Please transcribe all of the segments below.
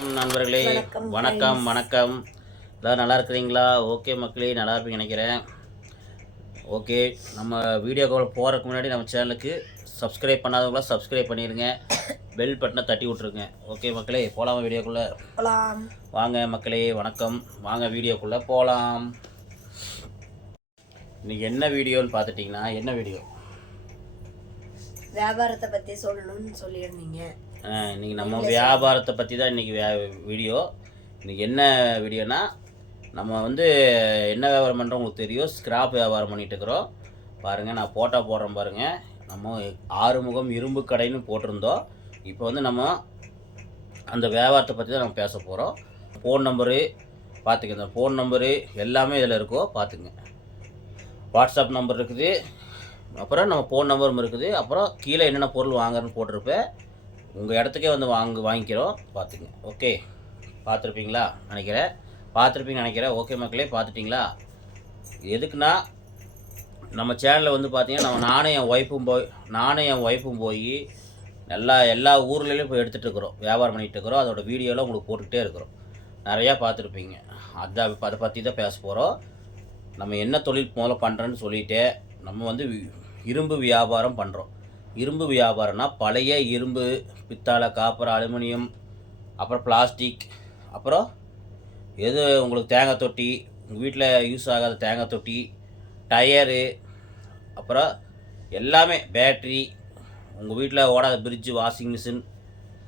வணக்கம் நண்பர்களே. வணக்கம், வணக்கம் எல்லோரும் நல்லா இருக்கிறீங்களா? ஓகே மக்களே நல்லா இருப்பீங்க நினைக்கிறேன். ஓகே நம்ம வீடியோக்குள்ள போகிறதுக்கு முன்னாடி நம்ம சேனலுக்கு சப்ஸ்கிரைப் பண்ணாதவங்களா சப்ஸ்கிரைப் பண்ணிடுங்க பெல் பட்டனை தட்டி விட்ருங்க ஓகே மக்களே போகலாமா வீடியோக்குள்ளே போலாம். வாங்க மக்களே வணக்கம். வாங்க வீடியோக்குள்ளே போகலாம் இன்னைக்கு என்ன வீடியோன்னு பார்த்துட்டிங்கன்னா என்ன வீடியோ வியாபாரத்தை பத்தி சொல்லணும்னு சொல்லியிருந்தீங்க. இன்றைக்கி நம்ம வியாபாரத்தை பற்றி தான் இன்றைக்கி வீடியோ. இன்றைக்கி என்ன வீடியோனா நம்ம வந்து என்ன வியாபாரம் பண்ணுறோம் உங்களுக்கு தெரியும். ஸ்கிராப் வியாபாரம் பண்ணிட்டு இருக்கிறோம். பாருங்கள் நான் போட்டோ போடுறேன் பாருங்கள் நம்ம ஆறுமுகம் இரும்பு கடைன்னு போட்டிருந்தோம். இப்போ வந்து நம்ம அந்த வியாபாரத்தை பற்றி தான் நம்ம பேச போகிறோம் ஃபோன் நம்பரு பார்த்துங்க இந்த ஃபோன் நம்பரு எல்லாமே இதில் இருக்கோ பார்த்துங்க வாட்ஸ்அப் நம்பர் இருக்குது. அப்புறம் நம்ம ஃபோன் நம்பரும் இருக்குது. அப்புறம் கீழே என்னென்ன பொருள் வாங்குறேன்னு போட்டிருப்பேன். உங்கள் இடத்துக்கே வந்து வாங்க வாங்கிக்கிறோம். பார்த்துங்க. ஓகே பார்த்துருப்பீங்களா? நினைக்கிறேன். பார்த்துருப்பீங்கன்னு நினைக்கிறேன். ஓகே மக்களே பார்த்துட்டிங்களா? எதுக்குன்னா நம்ம சேனலில் வந்து பார்த்தீங்கன்னா நம்ம நானும் என் ஒய்ஃபும் போய் நானும் என் ஒய்ஃபும் போய் நல்லா எல்லா ஊர்லேயும் போய் எடுத்துகிட்டு இருக்கிறோம். வியாபாரம் பண்ணிகிட்டு இருக்கிறோம். அதோட வீடியோலாம் உங்களுக்கு போட்டுக்கிட்டே இருக்கிறோம். நிறையா பார்த்துருப்பீங்க. அதான் அதை பற்றி தான் பேச போகிறோம் நம்ம என்ன தொழில் முதல்ல பண்ணுறோன்னு சொல்லிகிட்டே நம்ம வந்து இரும்பு வியாபாரம் பண்ணுறோம் இரும்பு வியாபாரம்னா பழைய இரும்பு பித்தளை காப்பர் அலுமினியம் அப்புறம் பிளாஸ்டிக் அப்புறம் எது உங்களுக்கு தேங்காய் தொட்டி உங்கள் வீட்டில் யூஸ் ஆகாத தேங்காய் தொட்டி டயரு அப்புறம் எல்லாமே பேட்ரி உங்கள் வீட்டில் ஓடாத பிரிட்ஜு வாஷிங் மிஷின்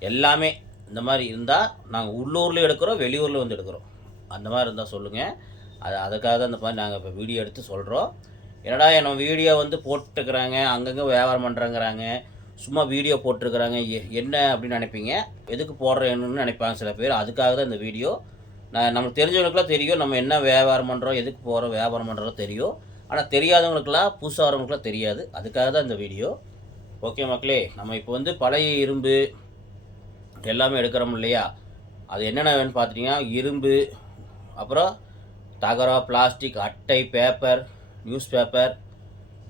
எல்லாமே இந்த மாதிரி இருந்தால் நாங்கள் உள்ளூரில் எடுக்கிறோம் வெளியூரில் வந்து எடுக்கிறோம். அந்த மாதிரி இருந்தால் சொல்லுங்கள் அது அதுக்காக தான் இந்த மாதிரி நாங்கள் இப்போ வீடியோ எடுத்து சொல்கிறோம் என்னடா என்ன வீடியோ வந்து போட்டுக்கிறாங்க அங்கங்கே வியாபாரம் பண்ணுறேங்கிறாங்க சும்மா வீடியோ போட்டிருக்கிறாங்க எ- என்ன அப்படின்னு நினைப்பீங்க? எதுக்கு போடுறேன்னு நினைப்பாங்க சில பேர். அதுக்காக தான் இந்த வீடியோ நான் நமக்கு தெரிஞ்சவங்களுக்குலாம் தெரியும் நம்ம என்ன வியாபாரம் பண்ணுறோம் எதுக்கு போகிறோம் வியாபாரம் பண்ணுறோம் தெரியும். ஆனால் தெரியாதவங்களுக்குலாம் புதுசாக வரவங்களுக்குலாம் தெரியாது. அதுக்காக தான் இந்த வீடியோ ஓகே மக்களே நம்ம இப்போ வந்து பழைய இரும்பு எல்லாமே எடுக்கிறோம் இல்லையா? அது என்னென்ன வேணும்னு பார்த்துட்டிங்கன்னா இரும்பு அப்புறம் தகரம் பிளாஸ்டிக் அட்டை பேப்பர் நியூஸ் பேப்பர்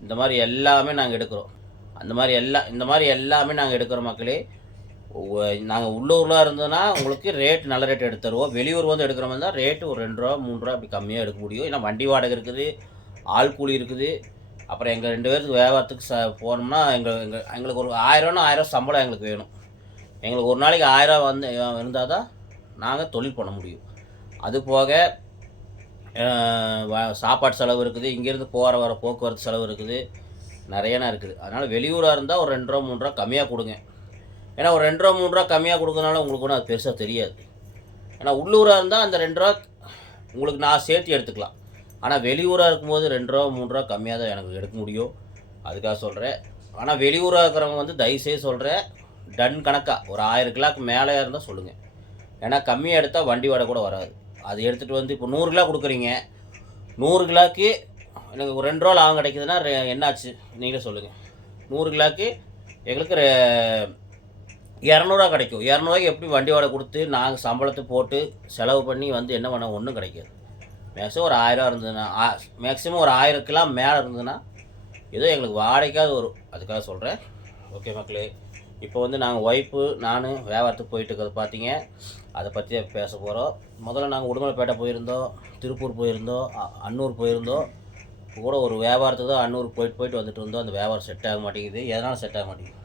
இந்த மாதிரி எல்லாமே நாங்கள் எடுக்கிறோம். அந்த மாதிரி எல்லா இந்த மாதிரி எல்லாமே நாங்கள் எடுக்கிறோம் மக்களே. நாங்கள் உள்ளூரில் இருந்தோன்னா உங்களுக்கு ரேட் நல்ல ரேட் எடுத்து தருவோம். வெளியூர் வந்து எடுக்கிற மாதிரி தான் ரேட்டு ஒரு ரெண்டு ரூபா மூணு ரூபா அப்படி கம்மியாக எடுக்க முடியும். ஏன்னா வண்டி வாடகை இருக்குது ஆள் கூலி இருக்குது. அப்புறம் எங்கள் ரெண்டு பேருக்கு வியாபாரத்துக்கு ச போனோம்னா எங்கள் எங்கள் எங்களுக்கு ஒரு ஆயிரம்னா ஆயிரம் சம்பளம் எங்களுக்கு வேணும். எங்களுக்கு ஒரு நாளைக்கு ஆயிரம் வந்து இருந்தால் தான் நாங்கள் தொழில் பண்ண முடியும். அது போக சாப்பாடு செலவு இருக்குது. இங்கேருந்து போகிற வர போக்குவரத்து செலவு இருக்குது. நிறையனா இருக்குது. அதனால் வெளியூராக இருந்தால் ஒரு ரெண்டு ரூபா மூணு ரூபா கம்மியாக கொடுங்க. ஏன்னா ஒரு ரெண்டு ரூபா மூணு ரூபா கம்மியாக கொடுக்கறனால உங்களுக்கு ஒன்றும் அது பெருசாக தெரியாது. ஏன்னா உள்ளூராக இருந்தால் அந்த ரெண்டு ரூபா உங்களுக்கு நான் சேர்த்து எடுத்துக்கலாம். ஆனால் வெளியூராக இருக்கும்போது ரெண்டு ரூபா மூணு ரூபா கம்மியாக தான் எனக்கு எடுக்க முடியும். அதுக்காக சொல்கிறேன் ஆனால் வெளியூராக இருக்கிறவங்க வந்து தயவுசெய்து சொல்கிறேன் டன் கணக்காக ஒரு ஆயிரம் கிலோக்கு மேலே இருந்தால் சொல்லுங்கள் ஏன்னா கம்மியாக எடுத்தால் வண்டி வாடகை கூட வராது. அது எடுத்துகிட்டு வந்து இப்போ நூறு கிலோ கொடுக்குறீங்க. நூறு கிலோக்கு எனக்கு ஒரு ரெண்டு ரூபா லாபம் கிடைக்குதுன்னா என்னாச்சு? நீங்களே சொல்லுங்கள் நூறு கிலோக்கு எங்களுக்கு ரெ- இரநூறுவா கிடைக்கும். இரநூறுவாய்க்கு எப்படி வண்டி வாடகை கொடுத்து நாங்கள் சம்பளத்தை போட்டு செலவு பண்ணி வந்து என்ன பண்ண ஒன்றும் கிடைக்காது. மேக்ஸிமம் ஒரு ஆயிரம் இருந்ததுன்னா மேக்ஸிமம் ஒரு ஆயிரம் கிலோ மேலே இருந்ததுன்னா ஏதோ எங்களுக்கு வாடகைக்காவது வரும். அதுக்காக சொல்கிறேன் ஓகே மக்களே. இப்போ வந்து நாங்கள் ஒய்ஃபு நான் வியாபாரத்துக்கு போயிட்டு இருக்கிறது பார்த்தீங்க அதை பற்றி பேச போகிறோம் முதல்ல நாங்கள் உடுமலைப்பேட்டை போயிருந்தோம் திருப்பூர் போயிருந்தோம் அன்னூர் போயிருந்தோம். கூட ஒரு வியாபாரத்துக்கு தான் அன்னூர் போயிட்டு போயிட்டு வந்துட்டு இருந்தோம். அந்த வியாபாரம் செட் ஆக மாட்டேங்குது. எதனால் செட் ஆக மாட்டேங்குது?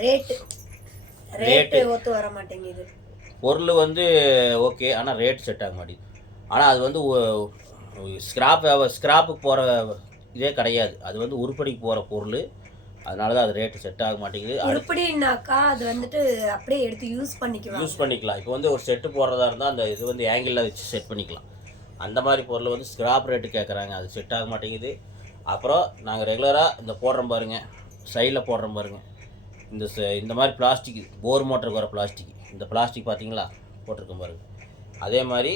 ரேட்டு ரேட்டு ஒத்து வர மாட்டேங்குது. பொருள் வந்து ஓகே ஆனால் ரேட் செட் ஆக மாட்டேங்குது. ஆனால் அது வந்து ஸ்கிராப் ஸ்கிராப்புக்கு போகிற இதே கிடையாது. அது வந்து உருப்படிக்கு போகிற பொருள். அதனால தான் அது ரேட்டு செட் ஆக மாட்டேங்குது. உருப்படினாக்கா அது வந்துட்டு அப்படியே எடுத்து யூஸ் பண்ணிக்குவாங்க யூஸ் பண்ணிக்கலாம். இப்போ வந்து ஒரு செட்டு போடுறதா இருந்தால் அந்த இது வந்து ஆங்கிளில் வச்சு செட் பண்ணிக்கலாம். அந்த மாதிரி பொருள் வந்து ஸ்கிராப் ரேட்டு கேட்குறாங்க அது செட் ஆக மாட்டேங்குது. அப்புறம் நாங்கள் ரெகுலராக இந்த போடுறோம் பாருங்க. சைடில் போடுறோம் பாருங்க. இந்த இந்த மாதிரி பிளாஸ்டிக் போர் மோட்டருக்கு வர பிளாஸ்டிக் இந்த பிளாஸ்டிக் பார்த்தீங்களா போட்டிருக்கோம் பாருங்க. அதே மாதிரி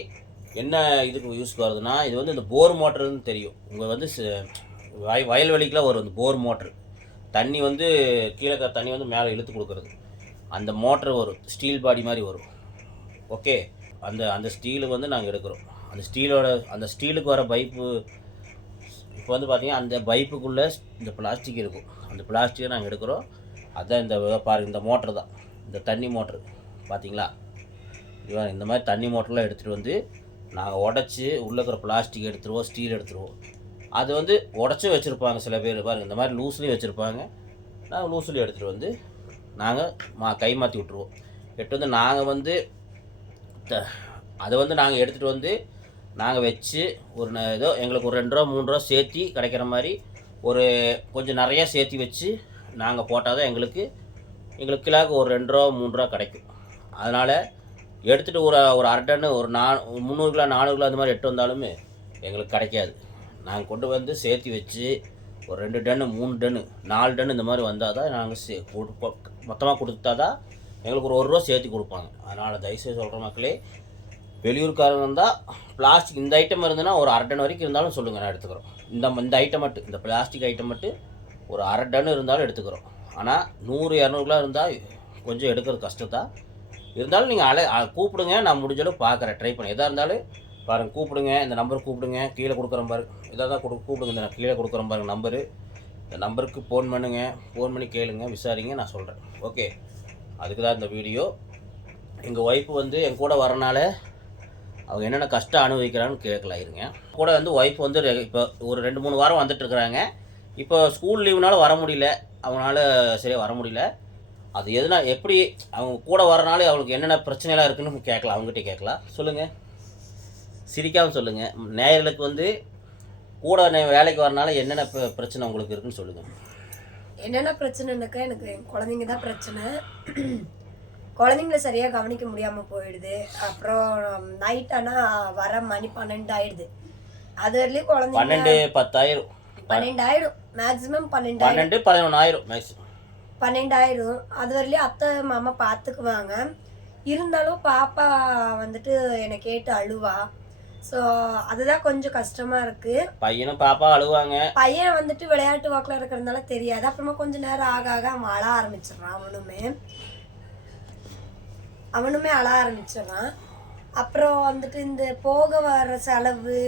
என்ன இதுக்கு யூஸ்க்கு வருதுன்னா இது வந்து இந்த போர் மோட்டர்னு தெரியும். உங்கள் வந்து வய வயல்வெளிக்கெலாம் வரும் இந்த போர் மோட்ரு தண்ணி வந்து கீழே இருக்கிற தண்ணி வந்து மேலே இழுத்து கொடுக்குறது. அந்த மோட்ரு வரும் ஸ்டீல் பாடி மாதிரி வரும். ஓகே அந்த அந்த ஸ்டீலுக்கு வந்து நாங்கள் எடுக்கிறோம். அந்த ஸ்டீலோட அந்த ஸ்டீலுக்கு வர பைப்பு இப்போ வந்து பார்த்தீங்கன்னா அந்த பைப்புக்குள்ளே இந்த பிளாஸ்டிக் இருக்கும். அந்த பிளாஸ்டிக்கை நாங்கள் எடுக்கிறோம். அதுதான் இந்த பாருங்க இந்த மோட்ரு தான். இந்த தண்ணி மோட்ரு பார்த்தீங்களா இவன் இந்த மாதிரி தண்ணி மோட்டர்லாம் எடுத்துகிட்டு வந்து நாங்கள் உடச்சி உள்ளே இருக்கிற பிளாஸ்டிக் எடுத்துருவோம் ஸ்டீல் எடுத்துருவோம். அது வந்து உடச்சி வச்சுருப்பாங்க சில பேர். பாருங்க இந்த மாதிரி லூஸ்லேயும் வச்சுருப்பாங்க. நாங்கள் லூஸ்லேயும் எடுத்துகிட்டு வந்து நாங்கள் மா கை மாற்றி விட்ருவோம் எட்டு வந்து நாங்கள் வந்து த- அதை வந்து நாங்கள் எடுத்துகிட்டு வந்து நாங்கள் வச்சு ஒரு ந- ஏதோ எங்களுக்கு ஒரு ரெண்டு ரூபா மூணு ரூபா சேர்த்தி கிடைக்கிற மாதிரி ஒரு கொஞ்சம் நிறையா சேர்த்தி வச்சு நாங்கள் போட்டால் தான் எங்களுக்கு எங்களுக்கு கிலோக்கு ஒரு ரெண்டு ரூபா மூணு ரூபா கிடைக்கும். அதனால் எடுத்துகிட்டு ஒரு ஒரு அரை டன்னு ஒரு நா முந்நூறு கிலோ நானூறு கிலோ அந்த மாதிரி எட்டு வந்தாலுமே எங்களுக்கு கிடைக்காது. நாங்கள் கொண்டு வந்து சேர்த்தி வச்சு ஒரு ரெண்டு டன்னு மூணு டன்னு நாலு டன்னு இந்த மாதிரி வந்தால் தான் நாங்கள் சே கொடுப்போம் மொத்தமாக கொடுத்தா தான் எங்களுக்கு ஒரு ஒரு ரூபா சேர்த்து கொடுப்பாங்க. அதனால் தயவுசெய்து சொல்கிற மக்களே வெளியூர்காரங்க இருந்தால் பிளாஸ்டிக் இந்த ஐட்டம் இருந்ததுன்னா ஒரு அரை டன் வரைக்கும் இருந்தாலும் சொல்லுங்கள் நான் எடுத்துக்கிறோம். இந்த இந்த ஐட்டம் மட்டும் இந்த பிளாஸ்டிக் ஐட்டம் மட்டும் ஒரு அரை டன் இருந்தாலும் எடுத்துக்கிறோம். ஆனால் நூறு இரநூறுலாம் இருந்தால் கொஞ்சம் எடுக்கிறது கஷ்டத்தான் இருந்தாலும் நீங்கள் அலை அ- கூப்பிடுங்க நான் முடிஞ்ச அளவு பார்க்குறேன் ட்ரை பண்ணி. எதாக இருந்தாலும் பாருங்கள் கூப்பிடுங்க இந்த நம்பர் கூப்பிடுங்க கீழே கொடுக்குறேன் பாரு இதாக தான் கொடு கூப்பிடுங்க இந்த கீழே கொடுக்குறேன் பாருங்க நம்பரு இந்த நம்பருக்கு ஃபோன் பண்ணுங்க ஃபோன் பண்ணி கேளுங்க விசாரிங்க நான் சொல்கிறேன் ஓகே அதுக்கு தான் இந்த வீடியோ எங்கள் ஒய்ஃப் வந்து என் கூட வரனால அவங்க என்னென்ன கஷ்டம் அனுபவிக்கிறான்னு கேட்கலாம் இருங்க. கூட வந்து ஒய்ஃப் வந்து ரெ- இப்போ ஒரு ரெண்டு மூணு வாரம் வந்துட்டுருக்குறாங்க இப்போ ஸ்கூல் லீவுனால வர முடியல. அவங்களால சரியாக வர முடியல. அது எதுனா எப்படி அவங்க கூட வரனாலே அவங்களுக்கு என்னென்ன பிரச்சனைலாம் இருக்குன்னு கேட்கலாம் அவங்ககிட்ட கேட்கலாம் சொல்லுங்கள் சிரிக்காமல் சொல்லுங்கள் நேயர்களுக்கு வந்து கூட வேலைக்கு வரனால என்னென்ன பிர- பிரச்சனை உங்களுக்கு இருக்குன்னு சொல்லுங்கள் என்னென்ன பிரச்சனைனாக்கா எனக்கு என் குழந்தைங்க தான் பிரச்சனை. குழந்தைங்கள சரியாக கவனிக்க முடியாமல் போயிடுது. அப்புறம் நைட் ஆனால் வர மணி பன்னெண்டு ஆயிடுது. அது வரையிலும் குழந்தைங்க பன்னெண்டு பத்தாயிரம். பன்னெண்டு ஆயிடும் மேக்ஸிமம் பன்னெண்டு பன்னெண்டு பதினொன்றாயிரம் மேக்ஸிமம் பன்னெண்டாயிரம். அது வரலையும் அத்தை மாமா பார்த்துக்குவாங்க இருந்தாலும் பாப்பா வந்துட்டு என்னை கேட்டு அழுவா. ஸோ அதுதான் கொஞ்சம் கஷ்டமா இருக்கு. பையனும் பாப்பா அழுவாங்க. பையன் வந்துட்டு விளையாட்டு வாக்கில் இருக்கிறதுனால தெரியாது. அப்புறமா கொஞ்ச நேரம் ஆக ஆக அவன் அழ ஆரம்பிச்சிடுறான் அவனுமே. அவனுமே அழ ஆரம்பிச்சிடுறான். அப்புறம் வந்துட்டு இந்த போக வர செலவு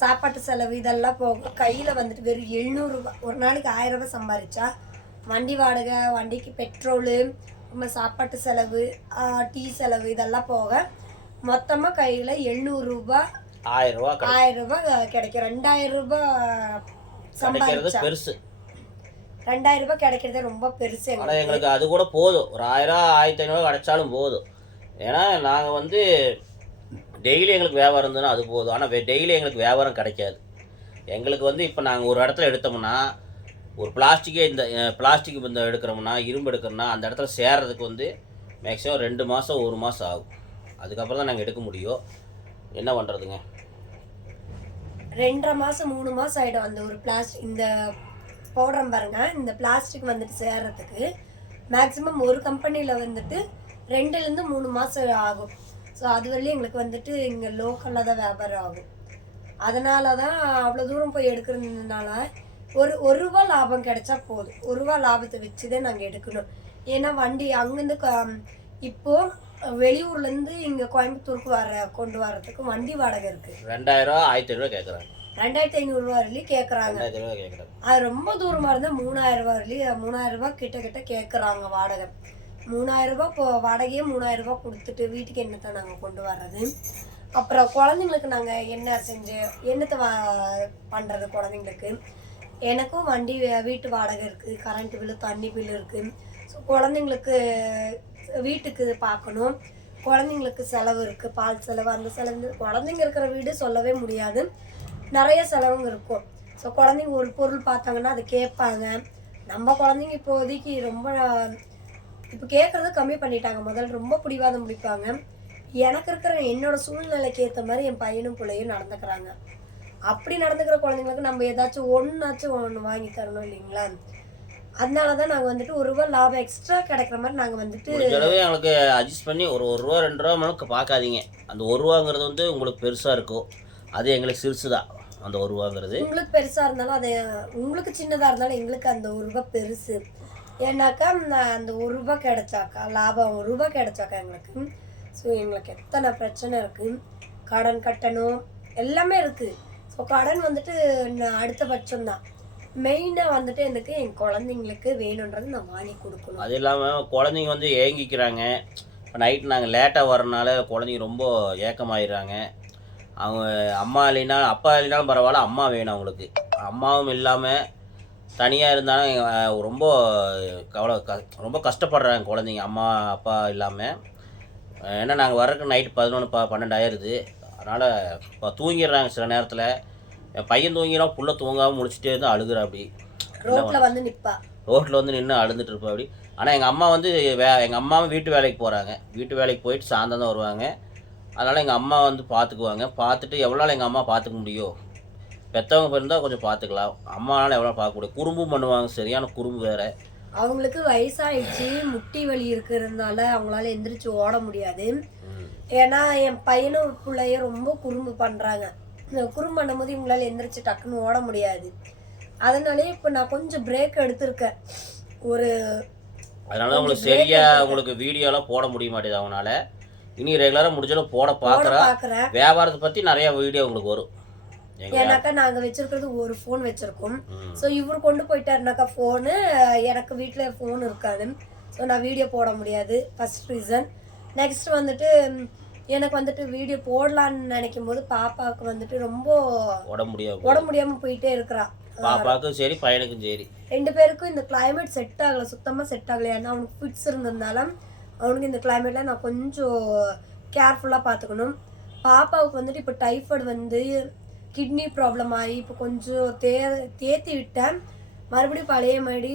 சாப்பாட்டு செலவு இதெல்லாம் போக கையில் வந்துட்டு வெறும் எழுநூறுபா ஒரு நாளைக்கு ஆயிரம் ரூபாய் சம்பாரிச்சா வண்டி வாடகை வண்டிக்கு பெட்ரோலு நம்ம சாப்பாட்டு செலவு ஆஹ் டீ செலவு இதெல்லாம் போக மொத்தமாக கையில் எழுநூறுபா ஆயிரம் ரூபா கிடைக்கும். ஆயிரம் ரூபாய் கிடைக்கும். ரெண்டாயிரம் ரூபாய் சம்பாதிச்சா. பெருசு. ரெண்டாயிரம் ரூபாய் கிடைக்கிறதே ரொம்ப பெருசு ஆனால் எங்களுக்கு. அது கூட போதும். ஒரு ஆயிரம் ஆயிரத்தி ஐநூறு கிடைச்சாலும் போதும். ஏன்னா நாங்கள் வந்து டெய்லி எங்களுக்கு வியாபாரம் இருந்ததுன்னா அது போதும். ஆனால் டெய்லி எங்களுக்கு வியாபாரம் கிடைக்காது. எங்களுக்கு வந்து இப்போ நாங்கள் ஒரு இடத்துல எடுத்தோம்னா ஒரு பிளாஸ்டிக்கே இந்த பிளாஸ்டிக் இந்த எடுக்கிறோம்னா இரும்பு எடுக்கிறோம்னா அந்த இடத்துல சேர்றதுக்கு வந்து மேக்ஸிமம் ரெண்டு மாதம் ஒரு மாதம் ஆகும். அதுக்கப்புறம் தான் நாங்கள் எடுக்க முடியும். என்ன பண்ணுறதுங்க ரெண்டரை மாதம் மூணு மாதம் ஆகிடும் அந்த ஒரு பிளாஸ்டிக் இந்த போடுறோம் பாருங்க. இந்த பிளாஸ்டிக் வந்துட்டு சேர்றதுக்கு. மேக்ஸிமம் ஒரு கம்பெனியில் வந்துட்டு ரெண்டுலேருந்து மூணு மாதம் ஆகும். ஸோ அது வரையிலும் எங்களுக்கு வந்துட்டு இங்கே லோக்கலில் தான் வியாபாரம் ஆகும். அதனால தான் அவ்வளோ தூரம் போய் எடுக்கிறதுனால ஒரு ஒரு ரூபா லாபம் கிடைச்சா போதும். ஒரு ரூபா லாபத்தை வச்சு தான் நாங்கள் எடுக்கணும். ஏன்னா வண்டி அங்கேருந்து க- இப்போது வெளியூர்லேருந்து இங்கே கோயம்புத்தூருக்கு வர கொண்டு வர்றதுக்கு வண்டி வாடகை இருக்குது ரெண்டாயிரம் ஆயிரத்தி ஐநூறுவா கேட்குறாங்க ரெண்டாயிரத்தி ஐநூறுரூவா வரையிலும் கேட்குறாங்க ரெண்டாயிரத்தி ஐநூறுவா கேட்குறாங்க அது ரொம்ப தூரமாக இருந்தால் மூணாயிரம் ரூபாய் வரலையும் மூணாயிரம் ரூபாய் கிட்ட கிட்ட கேட்குறாங்க வாடகை. மூணாயிரம் ரூபாய் இப்போ வாடகையே மூணாயிரம் ரூபாய் கொடுத்துட்டு வீட்டுக்கு என்னத்தை நாங்கள் கொண்டு வர்றது? அப்புறம் குழந்தைங்களுக்கு நாங்கள் என்ன செஞ்சு என்னத்தை வா பண்ணுறது குழந்தைங்களுக்கு? எனக்கும் வண்டி வீட்டு வாடகை இருக்குது கரண்ட் பில்லு தண்ணி பில்லு இருக்குது ஸோ குழந்தைங்களுக்கு வீட்டுக்கு பார்க்கணும். குழந்தைங்களுக்கு செலவு இருக்குது பால் செலவு அந்த செலவு குழந்தைங்க இருக்கிற வீடு சொல்லவே முடியாது. நிறைய செலவுங்க இருக்கும். ஸோ குழந்தைங்க ஒரு பொருள் பார்த்தாங்கன்னா அதை கேட்பாங்க. நம்ம குழந்தைங்க இப்போதைக்கு ரொம்ப இப்போ கேட்குறது கம்மி பண்ணிட்டாங்க. முதல்ல ரொம்ப பிடிவாதம் பிடிப்பாங்க. எனக்கு இருக்கிற என்னோட சூழ்நிலைக்கு ஏற்ற மாதிரி என் பையனும் பிள்ளையும் நடந்துக்கிறாங்க. அப்படி நடந்துக்கிற குழந்தைங்களுக்கு நம்ம ஏதாச்சும் ஒன்றாச்சும் ஒன்று வாங்கி தரணும் இல்லைங்களா? அதனால தான் நாங்கள் வந்துட்டு ஒரு ரூபா லாபம் எக்ஸ்ட்ரா கிடைக்கிற மாதிரி நாங்கள் வந்துட்டு முடிஞ்ச அளவு எங்களுக்கு அட்ஜஸ்ட் பண்ணி ஒரு ஒரு ரூபா ரெண்டு ரூபா மேலே பார்க்காதீங்க. அந்த ஒரு ரூபாங்கிறது வந்து உங்களுக்கு பெருசாக இருக்கும் அது எங்களுக்கு சிறுசு தான். அந்த ஒரு ரூபாங்கிறது. உங்களுக்கு பெருசாக இருந்தாலும் அது உங்களுக்கு சின்னதாக இருந்தாலும் எங்களுக்கு அந்த ஒரு ரூபாய் பெருசு. ஏன்னாக்கா நான் அந்த ஒரு ரூபாய் கிடைச்சாக்கா லாபம் ஒரு ரூபாய் கிடைச்சாக்கா எங்களுக்கு. ஸோ எங்களுக்கு எத்தனை பிரச்சனை இருக்குது கடன் கட்டணும் எல்லாமே இருக்குது ஸோ கடன் வந்துட்டு அடுத்த பட்சம் தான் மெயினாக வந்துட்டு எனக்கு என் குழந்தைங்களுக்கு வேணுன்றது நான் வாங்கி கொடுக்கணும். அது இல்லாமல் குழந்தைங்க வந்து ஏங்கிக்கிறாங்க. இப்போ நைட் நாங்கள் லேட்டாக வரனால குழந்தைங்க ரொம்ப ஏக்கமாயிடுறாங்க. அவங்க அம்மா இல்லைனாலும் அப்பா இல்லைனாலும் பரவாயில்ல அம்மா வேணும் அவங்களுக்கு. அம்மாவும் இல்லாமல் தனியாக இருந்தாலும் ரொம்ப கவலை க ரொம்ப கஷ்டப்படுறாங்க குழந்தைங்க. அம்மா அப்பா இல்லாமல் ஏன்னா நாங்கள் வர்றதுக்கு நைட்டு பதினொன்று ப பன்னெண்டு ஆயிடுது அதனால் இப்போ தூங்கிடுறாங்க சில நேரத்தில். என் பையன் தூங்கிறான் புள்ள தூங்காமல் முடிச்சுட்டே இருந்து அழுகுறா அப்படி. ரோட்ல வந்து நிப்பா. ரோட்டில் வந்து நின்று அழுதுட்டு இருப்பா அப்படி. ஆனால் எங்கள் அம்மா வந்து வே எங்கள் அம்மாவும் வீட்டு வேலைக்கு போகிறாங்க வீட்டு வேலைக்கு போயிட்டு சாயந்தரம் தான் வருவாங்க. அதனால் எங்கள் அம்மா வந்து பார்த்துக்குவாங்க பார்த்துட்டு எவ்வளோ நாள் எங்கள் அம்மா பார்த்துக்க முடியும்? பெற்றவங்க இருந்தால் கொஞ்சம் பார்த்துக்கலாம் அம்மானால எவ்வளோ பார்க்க முடியும்? குறும்பும் பண்ணுவாங்க. சரியான குறும்பு வேறு. அவங்களுக்கு வயசாயிடுச்சு. முட்டி வலி இருக்கிறதுனால அவங்களால எந்திரிச்சு ஓட முடியாது. ஏன்னா என் பையனும் பிள்ளையும் ரொம்ப குறும்பு பண்றாங்க. இந்த குறும்பு பண்ணும்போது இவங்களால எந்திரிச்சு டக்குன்னு ஓட முடியாது. அதனாலே இப்போ நான் கொஞ்சம் பிரேக் எடுத்திருக்கேன். ஒரு அதனால தான் உங்களுக்கு சரியாக உங்களுக்கு வீடியோலாம் போட முடிய மாட்டேது அவனால. இனி ரெகுலராக முடிஞ்சாலும் போட ஓட பார்க்குறா பாக்குறேன். வியாபாரத்தை பற்றி நிறைய வீடியோ உங்களுக்கு வரும். ஏன்னாக்கா நாங்க வச்சிருக்கிறது ஒரு ஃபோன் வச்சிருக்கோம். ஸோ இவர் கொண்டு போயிட்டாருனாக்கா ஃபோனு எனக்கு வீட்டில் ஃபோன் இருக்காது ஸோ நான் வீடியோ போட முடியாது. ஃபர்ஸ்ட் ரீசன் நெக்ஸ்ட் வந்துட்டு எனக்கு வந்துட்டு வீடியோ போடலான்னு நினைக்கும் போது பாப்பாவுக்கு வந்துட்டு ரொம்ப உடம்பு உடம்பு முடியாம போயிட்டே இருக்கிறா. பாப்பாவுக்கும் சரி பையனுக்கும் சரி. ரெண்டு பேருக்கும் இந்த climate செட் ஆகலை சுத்தமாக செட் ஆகலை. ஏன்னா அவனுக்கு ஃபிட்ஸ் இருந்ததுனால அவனுக்கு இந்த கிளைமேட்டில் நான் கொஞ்சம் கேர்ஃபுல்லாக பார்த்துக்கணும். பாப்பாவுக்கு வந்துட்டு இப்போ டைஃபாய்டு வந்து கிட்னி ப்ராப்ளம் ஆகி இப்போ கொஞ்சம் தே தேத்தி விட்டேன். மறுபடியும் பழைய மாதிரி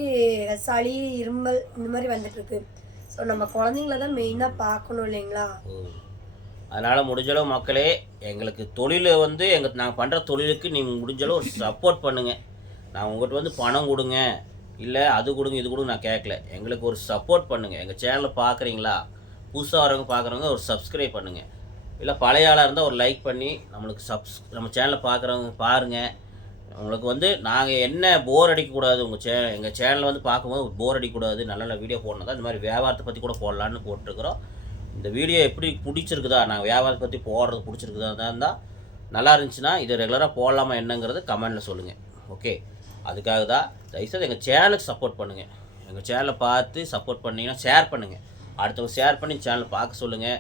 சளி இருமல் இந்த மாதிரி வந்துட்டு இருக்கு. ஸோ நம்ம குழந்தைங்கள தான் மெயினாக பார்க்கணும் இல்லைங்களா? அதனால் முடிஞ்சளவு மக்களே எங்களுக்கு தொழிலை வந்து எங்கள் நாங்கள் பண்ணுற தொழிலுக்கு நீங்கள் முடிஞ்சளவு ஒரு சப்போர்ட் பண்ணுங்கள் நான் உங்கள்கிட்ட வந்து பணம் கொடுங்க. இல்லை அது கொடுங்க இது கொடுங்க நான் கேட்கல எங்களுக்கு ஒரு சப்போர்ட் பண்ணுங்கள் எங்கள் சேனலை பார்க்குறீங்களா புதுசாக வரவங்க பார்க்குறவங்க ஒரு சப்ஸ்கிரைப் பண்ணுங்கள் இல்லை பழைய ஆளாக இருந்தால் ஒரு லைக் பண்ணி நம்மளுக்கு சப்ஸ் நம்ம சேனலை பார்க்குறவங்க பாருங்கள் உங்களுக்கு வந்து நாங்கள் என்ன போர் அடிக்கக்கூடாது உங்கள் சே எங்கள் சேனலை வந்து பார்க்கும்போது போர் அடிக்கக்கூடாது நல்ல நல்ல வீடியோ போடணும் தான் இந்த மாதிரி வியாபாரத்தை பற்றி கூட போடலான்னு போட்டிருக்கிறோம். இந்த வீடியோ எப்படி பிடிச்சிருக்குதா? நாங்கள் வியாபாரத்தை பற்றி போடுறது பிடிச்சிருக்குதா? இருந்தால் நல்லா இருந்துச்சுன்னா இது ரெகுலராக போடலாமா என்னங்கிறது கமெண்டில் சொல்லுங்கள் ஓகே அதுக்காக தான் தயவுசெய்து எங்கள் சேனலுக்கு சப்போர்ட் பண்ணுங்கள் எங்கள் சேனலை பார்த்து சப்போர்ட் பண்ணீங்கன்னா ஷேர் பண்ணுங்கள் அடுத்தவங்க ஷேர் பண்ணி சேனலை பார்க்க சொல்லுங்கள்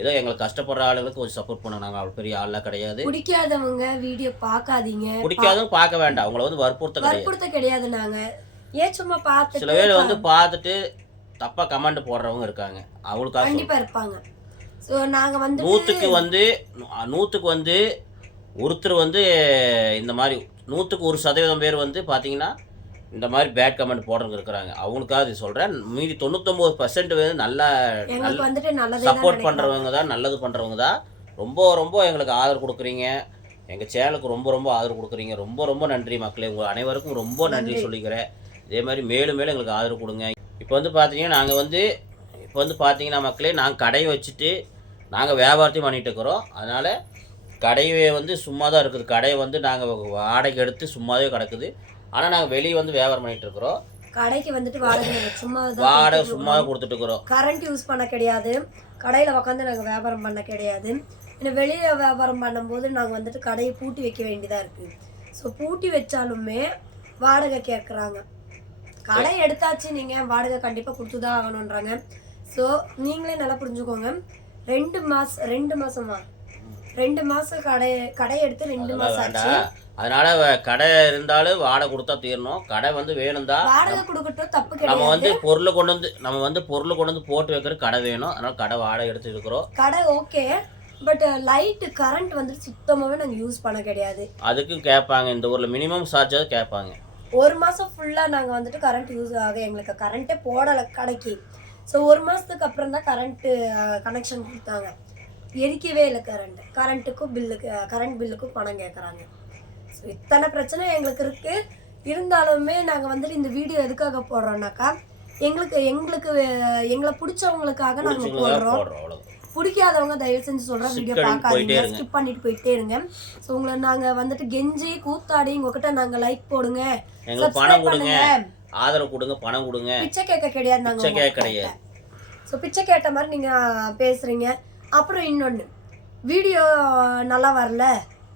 ஏதோ எங்களுக்கு கஷ்டப்படுற ஆளுங்களுக்கு கொஞ்சம் சப்போர்ட் பண்ண நாங்கள் அவ்வளோ பெரிய ஆள்லாம் கிடையாது. பிடிக்காதவங்க வீடியோ பார்க்காதீங்க. பிடிக்காதும் பார்க்க வேண்டாம். அவங்கள வந்து வற்புறுத்த கிடையாது. வற்புறுத்த கிடையாது நாங்க. ஏன் சும்மா பார்த்துட்டு சில பேர் வந்து பார்த்துட்டு தப்பாக கமெண்ட் போடுறவங்க இருக்காங்க. அவங்களுக்காக சொல்றேன். கண்டிப்பா இருப்பாங்க. ஸோ நாங்க வந்து நூற்றுக்கு வந்து நூற்றுக்கு வந்து ஒருத்தர் வந்து இந்த மாதிரி நூற்றுக்கு ஒரு சதவீதம் பேர் வந்து பார்த்தீங்கன்னா இந்த மாதிரி பேட் கமெண்ட் போடுறவங்க இருக்கிறாங்க. அவங்களுக்காக இது சொல்கிறேன் மீதி தொண்ணூத்தொம்பது பர்சன்ட் வந்து நல்லா சப்போர்ட் பண்ணுறவங்க தான் நல்லது பண்ணுறவங்க தான். ரொம்ப ரொம்ப எங்களுக்கு ஆதரவு கொடுக்குறீங்க. எங்கள் சேனலுக்கு ரொம்ப ரொம்ப ஆதரவு கொடுக்குறீங்க. ரொம்ப ரொம்ப நன்றி மக்களே. உங்கள் அனைவருக்கும் ரொம்ப நன்றி. சொல்லிக்கிறேன். இதே மாதிரி மேலும் மேலும் எங்களுக்கு ஆதரவு கொடுங்க. இப்போ வந்து பார்த்தீங்கன்னா நாங்கள் வந்து இப்போ வந்து பார்த்தீங்கன்னா மக்களே நாங்கள் கடையை வச்சுட்டு நாங்கள் வியாபாரத்தையும் பண்ணிட்டு இருக்கிறோம். அதனால் கடையை வந்து சும்மா தான் இருக்குது. கடையை வந்து நாங்கள் வாடகை எடுத்து சும்மாவே கிடக்குது. ஆனால் நாங்கள் வெளியே வந்து வியாபாரம் பண்ணிட்டு இருக்கிறோம். கடைக்கு வந்துட்டு வாடகை சும்மா வாடகை சும்மாவே கொடுத்துட்டு இருக்கிறோம். கரண்ட் யூஸ் பண்ண கிடையாது. கடையில உட்காந்து நாங்க வியாபாரம் பண்ண கிடையாது. இன்னும் வெளியே வியாபாரம் பண்ணும்போது நாங்க வந்துட்டு கடையை பூட்டி வைக்க வேண்டியதா இருக்கு. ஸோ பூட்டி வச்சாலுமே வாடகை கேட்குறாங்க கடை எடுத்தாச்சு நீங்க. வாடகை கண்டிப்பா கொடுத்துதான் ஆகணுன்றாங்க ஸோ நீங்களே நல்லா புரிஞ்சுக்கோங்க. ரெண்டு மாசம் ரெண்டு மாசமா? ரெண்டு மாசம் கடை கடை எடுத்து ரெண்டு மாசம் ஆச்சு. அதனால கடை இருந்தாலும் வாடகை கொடுத்தா தீரணும். கடை வந்து வேணும் தான் வாடகை கொடுக்கட்டும் தப்பு நம்ம வந்து பொருளை கொண்டு வந்து நம்ம வந்து பொருளை கொண்டு வந்து போட்டு வைக்கிற கடை வேணும். அதனால கடை வாடகை எடுத்து இருக்கிறோம். கடை ஓகே. பட் லைட் கரண்ட் வந்துட்டு சுத்தமாவே நாங்க யூஸ் பண்ண கிடையாது. அதுக்கும் கேட்பாங்க. இந்த ஊரில் மினிமம் சார்ஜாவது கேட்பாங்க. ஒரு மாசம் ஃபுல்லா நாங்க வந்துட்டு கரண்ட் யூஸ் ஆக எங்களுக்கு கரண்ட்டே போடல கடைக்கு. ஸோ ஒரு மாசத்துக்கு அப்புறம் தான் கரண்ட் கனெக்ஷன் கொடுத்தாங்க. எரிக்கவே இல்லை கரண்ட் கரண்ட்டுக்கும் பில்லுக்கு கரண்ட் பில்லுக்கும் பணம் கேட்குறாங்க ஸோ இத்தனை பிரச்சனை எங்களுக்கு இருக்கு. இருந்தாலுமே நாங்க வந்துட்டு இந்த வீடியோ எதுக்காக போடுறோம்னாக்கா எங்களுக்கு எங்களுக்கு எங்களை பிடிச்சவங்களுக்காக நாங்க பிடிச்சவங்க போடுறோம். பிடிக்காதவங்க தயவு செஞ்சு சொல்றேன் வீடியோ பார்க்காதீங்க. ஸ்கிப் பண்ணிட்டு போயிட்டே இருங்க. ஸோ உங்களை நாங்க வந்துட்டு கெஞ்சி கூத்தாடி உங்ககிட்ட நாங்க லைக் போடுங்க. பணம் கொடுங்க. ஆதரவு கொடுங்க பணம் கொடுங்க. பிச்சை கேட்க கிடையாது நாங்க கிடையாது ஸோ பிச்சை கேட்ட மாதிரி நீங்க பேசுறீங்க. அப்புறம் இன்னொன்னு வீடியோ நல்லா வரல.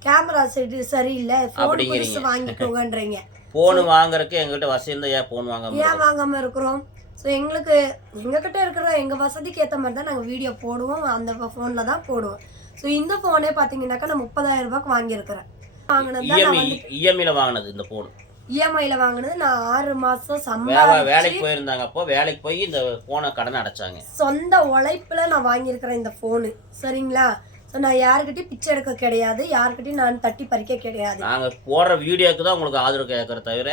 கேமரா செட் சரியில்லை. ஃபோன். புதுசு வாங்கிக்கோங்கன்றீங்க. ஃபோனு வாங்குறதுக்கு எங்ககிட்ட வசதி இருந்தால் ஏன் ஃபோன் வாங்க ஏன் வாங்காம இருக்கிறோம்? ஸோ எங்களுக்கு எங்ககிட்ட இருக்கிற எங்கள் வசதிக்கு ஏற்ற மாதிரி தான் நாங்கள் வீடியோ போடுவோம். அந்த ஃபோனில் தான் போடுவோம். ஸோ இந்த ஃபோனே பார்த்தீங்கன்னாக்கா நான் முப்பதாயிரம் ரூபாய்க்கு வாங்கியிருக்கிறேன். வாங்கினது தான் நான் இஎம்ஐ வந்து இஎம்ஐல வாங்கினது இந்த ஃபோன் இஎம்ஐயில் வாங்கினது நான் ஆறு மாதம் சம்பாதிச்சு வேலைக்கு போயிருந்தாங்க அப்போ வேலைக்கு போய் இந்த ஃபோனை கடனை அடைச்சாங்க. சொந்த உழைப்பில் நான் வாங்கியிருக்கிறேன் இந்த ஃபோனு சரிங்களா? ஸோ நான் யாருக்கிட்டையும் பிச்சை எடுக்க கிடையாது. யாருக்கிட்டையும் நான் தட்டி பறிக்க கிடையாது. நாங்கள் போடுற வீடியோக்கு தான் உங்களுக்கு ஆதரவு கேட்குற தவிர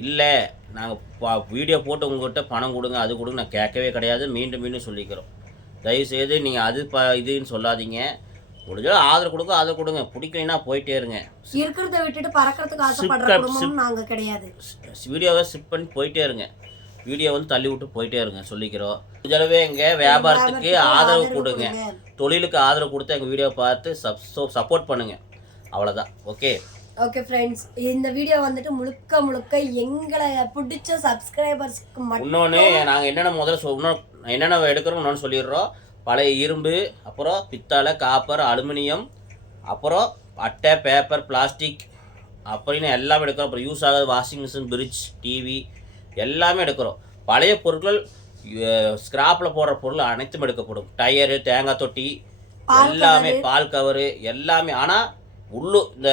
இல்லை நாங்கள் வீடியோ போட்டு உங்கள்கிட்ட பணம் கொடுங்க அது கொடுங்க நான் கேட்கவே கிடையாது. மீண்டும் மீண்டும் சொல்லிக்கிறோம். தயவுசெய்து நீங்கள் அது ப இதுன்னு சொல்லாதீங்க. முடிஞ்சா ஆதரவு கொடுங்க ஆதரவு கொடுங்க. பிடிக்கலைன்னா போயிட்டே இருங்க. இருக்கிறத விட்டுட்டு பறக்கிறதுக்கு ஆசைப்படுற சிப்கப் குடும்பமும் நாங்கள் கிடையாது. வீடியோவை ஸ்கிப் பண்ணி போயிட்டே இருங்க. வீடியோ வந்து தள்ளி விட்டு போயிட்டே இருங்க சொல்லிக்கிறோம். முடிஞ்சளவே எங்கள் வியாபாரத்துக்கு ஆதரவு கொடுங்க. தொழிலுக்கு ஆதரவு கொடுத்து எங்கள் வீடியோ பார்த்து சப் சப்போர்ட் பண்ணுங்கள் அவ்வளோதான் ஓகே ஓகே ஃப்ரெண்ட்ஸ் இந்த வீடியோ வந்துட்டு முழுக்க முழுக்க எங்களை பிடிச்ச சப்ஸ்கிரைபர்ஸ்க்கு மட்டும் இன்னொன்று நாங்கள் என்னென்ன முதல்ல சொல் இன்னொன்று என்னென்ன எடுக்கிறோம் இன்னொன்று சொல்லிடுறோம். பழைய இரும்பு அப்புறம் பித்தளை காப்பர் அலுமினியம் அப்புறம் அட்டை பேப்பர் பிளாஸ்டிக் அப்படின்னு எல்லாமே எடுக்கிறோம். அப்புறம் யூஸ் ஆகாத வாஷிங் மிஷின் பிரிட்ஜ் டிவி எல்லாமே எடுக்கிறோம். பழைய பொருட்கள் ஸ்கிராப்பில் போடுற பொருள் அனைத்தும் எடுக்கப்படும். டயரு தேங்காய் தொட்டி எல்லாமே பால் கவரு எல்லாமே. ஆனால் உள்ளு இந்த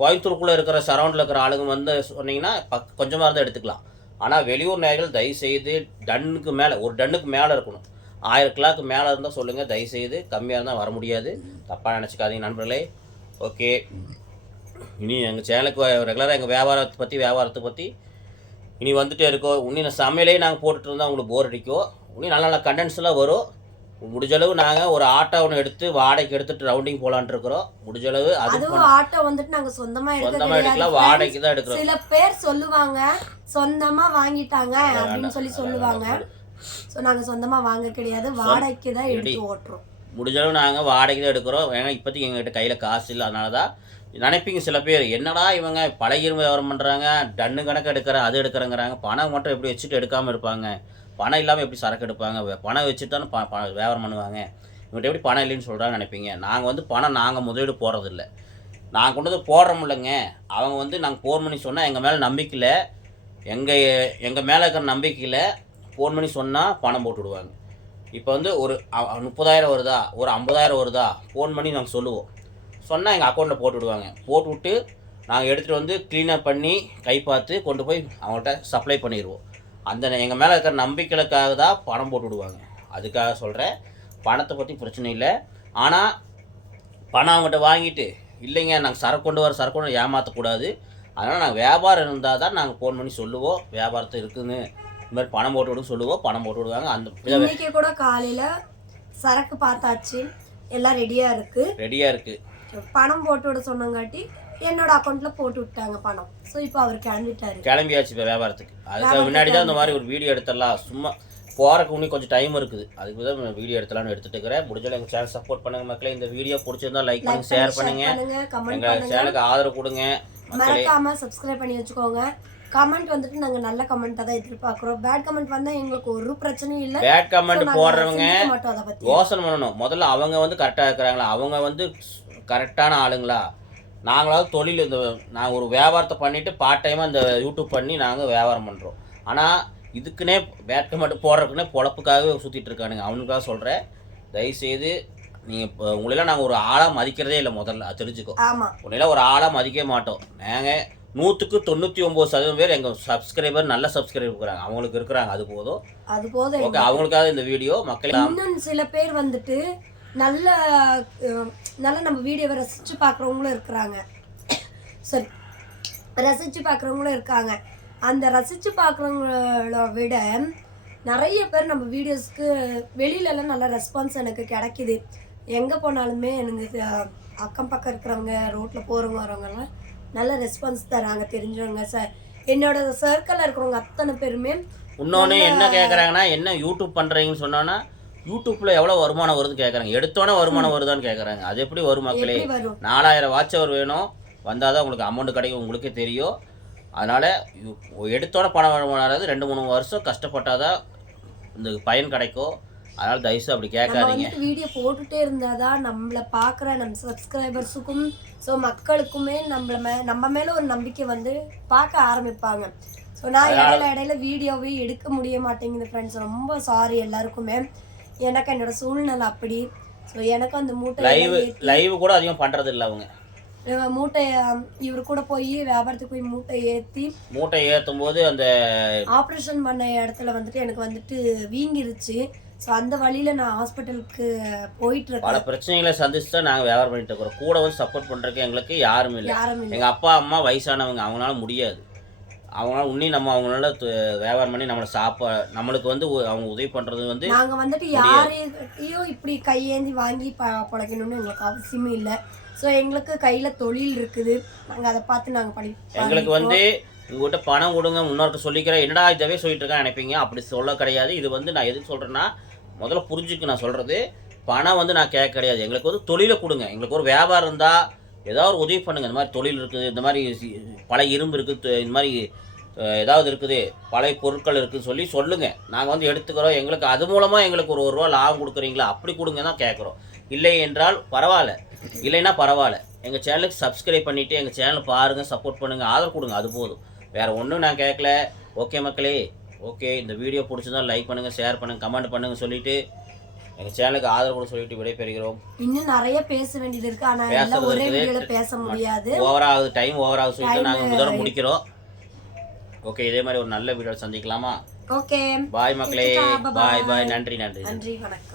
கோயம்புத்தூருக்குள்ளே இருக்கிற சரௌண்டில் இருக்கிற ஆளுங்க வந்து சொன்னீங்கன்னா பக் கொஞ்சமாக இருந்தால் எடுத்துக்கலாம். ஆனால் வெளியூர் நேயர்கள் தயவுசெய்து டன்னுக்கு மேலே ஒரு டன்னுக்கு மேலே இருக்கணும். ஆயிரம் கிலோக்கு மேலே இருந்தால் சொல்லுங்கள் தயவுசெய்து. கம்மியாக இருந்தால் வர முடியாது. தப்பாக நினச்சிக்காதீங்க நண்பர்களே. ஓகே. இனி எங்கள் சேனலுக்கு ரெகுலராக எங்கள் வியாபாரத்தை பற்றி வியாபாரத்தை பற்றி இனி வந்துகிட்டே இருக்கோ இன்னும் சமையலே நாங்கள் போட்டுட்டு இருந்தால் உங்களுக்கு போர் அடிக்கும். இன்னும் நல்ல நல்ல கண்டென்ட்ஸ்லாம் வரும். முடிஞ்ச அளவு நாங்கள் ஒரு ஆட்டோ ஒன்று எடுத்து வாடகைக்கு எடுத்துட்டு ரவுண்டிங் போகலான்ட்டு இருக்கிறோம். முடிஞ்ச அளவு அது அதுவும் ஆட்டோ வந்துட்டு நாங்க சொந்தமா சொந்தமாக எடுக்கலாம் வாடகைக்கு தான் எடுக்கிறோம். சில பேர் சொல்லுவாங்க சொந்தமா வாங்கிட்டாங்க அப்படின்னு சொல்லி சொல்லுவாங்க. சோ நாங்க சொந்தமா வாங்க கிடையாது. வாடகைக்கு தான் எடுத்து ஓட்டுறோம். முடிஞ்ச அளவு நாங்கள் வாடகைக்கு தான் எடுக்கிறோம். ஏன்னா இப்போதைக்கு எங்ககிட்ட கையில் காசு இல்லை அதனால தான் நினைப்பீங்க சில பேர். என்னடா இவங்க பழைய வியாபாரம் பண்ணுறாங்க டன்னு கணக்கு எடுக்கிறேன் அது எடுக்கிறேங்கிறாங்க. பணம் மட்டும் எப்படி வச்சுட்டு எடுக்காமல் இருப்பாங்க? பணம் இல்லாமல் எப்படி சரக்கு எடுப்பாங்க? பணம் வச்சுட்டு தானே ப ப- வியாபாரம் பண்ணுவாங்க. இவங்கள்ட்ட எப்படி பணம் இல்லைன்னு சொல்கிறாங்க நினைப்பீங்க. நாங்கள் வந்து பணம் நாங்கள் முதலீடு போடுறதில்ல. நாங்கள் கொண்டு வந்து போடுறோம் இல்லைங்க. அவங்க வந்து நாங்கள் ஃபோன் பண்ணி சொன்னால் எங்கள் மேலே நம்பிக்கையில் எங்கள் எங்கள் மேலே இருக்கிற நம்பிக்கையில் ஃபோன் பண்ணி சொன்னால் பணம் போட்டு விடுவாங்க. இப்போ வந்து ஒரு முப்பதாயிரம் வருதா? ஒரு ஐம்பதாயிரம் வருதா? ஃபோன் பண்ணி நாங்கள் சொல்லுவோம். சொன்னால் எங்கள் அக்கௌண்ட்டில் போட்டு விடுவாங்க. போட்டு விட்டு நாங்கள் எடுத்துகிட்டு வந்து க்ளீனப் பண்ணி கை பார்த்து கொண்டு போய் அவங்கள்ட்ட சப்ளை பண்ணிடுவோம் அந்த எங்கள் மேலே இருக்கிற நம்பிக்கைகளுக்காக தான் பணம் போட்டு விடுவாங்க. அதுக்காக சொல்கிறேன் பணத்தை பற்றி பிரச்சனை இல்லை. ஆனால் பணம் அவங்ககிட்ட வாங்கிட்டு இல்லைங்க நாங்கள் சரக்கு கொண்டு வர சரக்கு கொண்டு ஏமாற்றக்கூடாது அதனால் நாங்கள் வியாபாரம் இருந்தால் தான் நாங்கள் ஃபோன் பண்ணி சொல்லுவோம். வியாபாரத்தை இருக்குதுன்னு இந்த மாதிரி பணம் போட்டு விடுன்னு சொல்லுவோம். பணம் போட்டு விடுவாங்க. அந்த இன்னைக்கு கூட காலையில சரக்கு பார்த்தாச்சு. எல்லாம் ரெடியா இருக்கு. ரெடியாக இருக்குது பணம் போட்டு விட சொன்னங்காட்டி என்னோட அக்கௌண்ட்ல போட்டு விட்டாங்க பணம். சோ இப்போ அவர் கிளம்பிட்டாரு. கிளம்பியாச்சு இப்போ வியாபாரத்துக்கு. அதுக்கு முன்னாடி தான் இந்த மாதிரி ஒரு வீடியோ எடுத்துடலாம். சும்மா போகிறக்கு இன்னும் கொஞ்சம் டைம் இருக்குது. அதுக்கு தான் வீடியோ எடுத்துலாம்னு எடுத்துட்டு இருக்கிறேன். முடிஞ்சாலும் எங்கள் சேனல் சப்போர்ட் பண்ணுங்க மக்களே. இந்த வீடியோ பிடிச்சிருந்தா லைக் பண்ணுங்க ஷேர் பண்ணுங்க கமெண்ட் எங்கள் சேனலுக்கு ஆதரவு கொடுங்க மறக்காம சப்ஸ்கிரைப் பண்ணி வச்சுக்கோங்க. கமெண்ட் வந்துட்டு நாங்க நல்ல கமெண்ட்டா தான் எதிர்பார்க்கிறோம். பேட் கமெண்ட் வந்தா எங்களுக்கு ஒரு பிரச்சனையும் இல்ல. பேட் கமெண்ட் போடுறவங்க யோசனை பண்ணணும். முதல்ல அவங்க வந்து கரெக்டாக இருக்கிறாங்களா? அவங்க வந்து கரெக்டான ஆளுங்களா? நாங்களாவது தொழில் இந்த நாங்கள் ஒரு வியாபாரத்தை பண்ணிவிட்டு பார்ட் டைமாக இந்த யூடியூப் பண்ணி நாங்கள் வியாபாரம் பண்ணுறோம் ஆனால் இதுக்குன்னே பேட் கமெண்ட் போடுறதுக்குன்னே பொழப்புக்காகவே சுற்றிட்டு இருக்கானுங்க. அவனுக்காக சொல்கிறேன் தயவுசெய்து நீங்கள் இப்போ உங்களெல்லாம் நாங்கள் ஒரு ஆளாக மதிக்கிறதே இல்லை முதல்ல. தெரிஞ்சுக்கோ. உன்னையெல்லாம் ஒரு ஆளாக மதிக்கவே மாட்டோம். நாங்கள் நூற்றுக்கு தொண்ணூற்றி ஒம்பது சதவீதம் பேர் எங்கள் சப்ஸ்கிரைபர் நல்ல சப்ஸ்கிரைபர் இருக்கிறாங்க. அவங்களுக்கு இருக்கிறாங்க. அது போதும். அது போதும். ஓகே அவங்களுக்காக இந்த வீடியோ மக்கள் சில பேர் வந்துட்டு நல்ல நல்ல நம்ம வீடியோவை ரசிச்சு பார்க்குறவங்களும் இருக்கிறாங்க. சரி ரசிச்சு பார்க்குறவங்களும் இருக்காங்க. அந்த ரசிச்சு பார்க்குறவங்கள விட நிறைய பேர் நம்ம வீடியோஸ்க்கு வெளியிலலாம் நல்ல ரெஸ்பான்ஸ் எனக்கு கிடைக்குது. எங்கே போனாலுமே எனக்கு அக்கம் பக்கம் இருக்கிறவங்க ரோட்டில் போகிறவங்க வரவங்கலாம் நல்ல ரெஸ்பான்ஸ் தராங்க தெரிஞ்சவங்க. சார் என்னோட சர்க்கிளில் இருக்கிறவங்க அத்தனை பேருமே இன்னொன்று என்ன கேட்குறாங்கன்னா என்ன யூடியூப் பண்ணுறீங்கன்னு சொன்னோன்னா யூடியூப்பில் எவ்வளோ வருமானம் வருதுன்னு கேட்குறாங்க எடுத்தோன்னே வருமானம் வருதான்னு கேட்குறாங்க அது எப்படி வரும் மக்களே நாலாயிரம் வாட்ச் அவர் வேணும். வந்தால் தான் உங்களுக்கு அமௌண்ட் கிடைக்கும். உங்களுக்கே தெரியும். அதனால் எடுத்தோன்னே பணம் வருமானம் ரெண்டு மூணு வருஷம் கஷ்டப்பட்டால் தான் இந்த பயன் கிடைக்கும். அதனால் தயவுசு அப்படி கேட்காதீங்க. வீடியோ போட்டுட்டே இருந்தாதான் நம்மளை பார்க்குற நம்ம சப்ஸ்கிரைபர்ஸுக்கும் ஸோ மக்களுக்குமே நம்மள மே நம்ம மேலே ஒரு நம்பிக்கை வந்து பார்க்க ஆரம்பிப்பாங்க. ஸோ நான் இடையில இடையில வீடியோவே எடுக்க முடிய மாட்டேங்குது ஃப்ரெண்ட்ஸ் ரொம்ப சாரி எல்லாருக்குமே. எனக்கு என்னோட சூழ்நிலை அப்படி. ஸோ எனக்கு அந்த மூட்டை லைவ் லைவ் கூட அதிகம் பண்றது இல்லை அவங்க மூட்டை இவர் கூட போய் வியாபாரத்துக்கு போய் மூட்டை ஏற்றி மூட்டை ஏற்றும் போது அந்த ஆப்ரேஷன் பண்ண இடத்துல வந்துட்டு எனக்கு வந்துட்டு வீங்கிருச்சு. ஸோ அந்த வழியில நான் ஹாஸ்பிட்டலுக்கு போயிட்டு பல இருக்கேன் பிரச்சனைகளை சந்திச்சு தான் நாங்கள் வியாபாரம் பண்ணிட்டு இருக்கிறோம். கூட வந்து சப்போர்ட் பண்ணுறதுக்கு எங்களுக்கு யாரும் இல்லை. யாரும் இல்லை. எங்கள் அப்பா அம்மா வயசானவங்க அவங்களால முடியாது. அவங்களால உன்னி நம்ம அவங்களால வியாபாரம் பண்ணி நம்மளை சாப்பா நம்மளுக்கு வந்து அவங்க உதவி பண்ணுறது வந்து நாங்க வந்துட்டு யாரையும் இப்படி கையேந்தி வாங்கி ப பொழைக்கணும்னு எங்களுக்கு அவசியமே இல்லை. ஸோ எங்களுக்கு கையில தொழில் இருக்குது. நாங்க அதை பார்த்து நாங்க படி எங்களுக்கு வந்து உங்ககிட்ட பணம் கொடுங்க முன்னோருக்கு சொல்லிக்கிறேன். என்னடா இதவே சொல்லிட்டு இருக்கேன் நினைப்பீங்க. அப்படி சொல்ல கிடையாது. இது வந்து நான் எதுக்கு சொல்கிறேன்னா முதல்ல புரிஞ்சுக்கு நான் சொல்கிறது பணம் வந்து நான் கேட்க கிடையாது. எங்களுக்கு வந்து தொழிலை கொடுங்க. எங்களுக்கு ஒரு வியாபாரம் இருந்தால் ஏதாவது ஒரு உதவி பண்ணுங்க. இந்த மாதிரி தொழில் இருக்குது இந்த மாதிரி பழைய பல இரும்பு இருக்குது இந்த மாதிரி ஏதாவது இருக்குது பழைய பொருட்கள் இருக்குதுன்னு சொல்லி சொல்லுங்கள் நாங்கள் வந்து எடுத்துக்கிறோம். எங்களுக்கு அது மூலமாக எங்களுக்கு ஒரு ஒரு ரூபா லாபம் கொடுக்குறீங்களா? அப்படி கொடுங்க தான் கேட்குறோம் இல்லை என்றால் பரவாயில்ல. இல்லைன்னா பரவாயில்ல. எங்கள் சேனலுக்கு சப்ஸ்கிரைப் பண்ணிவிட்டு எங்கள் சேனலை பாருங்கள் சப்போர்ட் பண்ணுங்கள் ஆதரவு கொடுங்க. அது போதும். வேறு ஒன்றும் நான் கேட்கல ஓகே மக்களே. ஓகே. இந்த வீடியோ பிடிச்சிருந்தால் லைக் பண்ணுங்கள் ஷேர் பண்ணுங்கள் கமெண்ட் பண்ணுங்கள் சொல்லிவிட்டு எங்கள் சேனலுக்கு ஆதரவு கொடுக்க சொல்லிட்டு விடைபெறுகிறோம். இன்னும் நிறைய பேச வேண்டியது இருக்கு. ஆனா எல்லாம் ஒரே. வீடியோல பேச முடியாது. ஓவர் ஆகுது டைம் ஓவர் ஆகுது சொல்லிட்டு நாங்கள் முதல்ல முடிக்கிறோம். ஓகே இதே மாதிரி ஒரு நல்ல வீடியோ சந்திக்கலாமா? ஓகே பாய் மக்களே. பாய் பாய் நன்றி நன்றி. நன்றி வணக்கம்.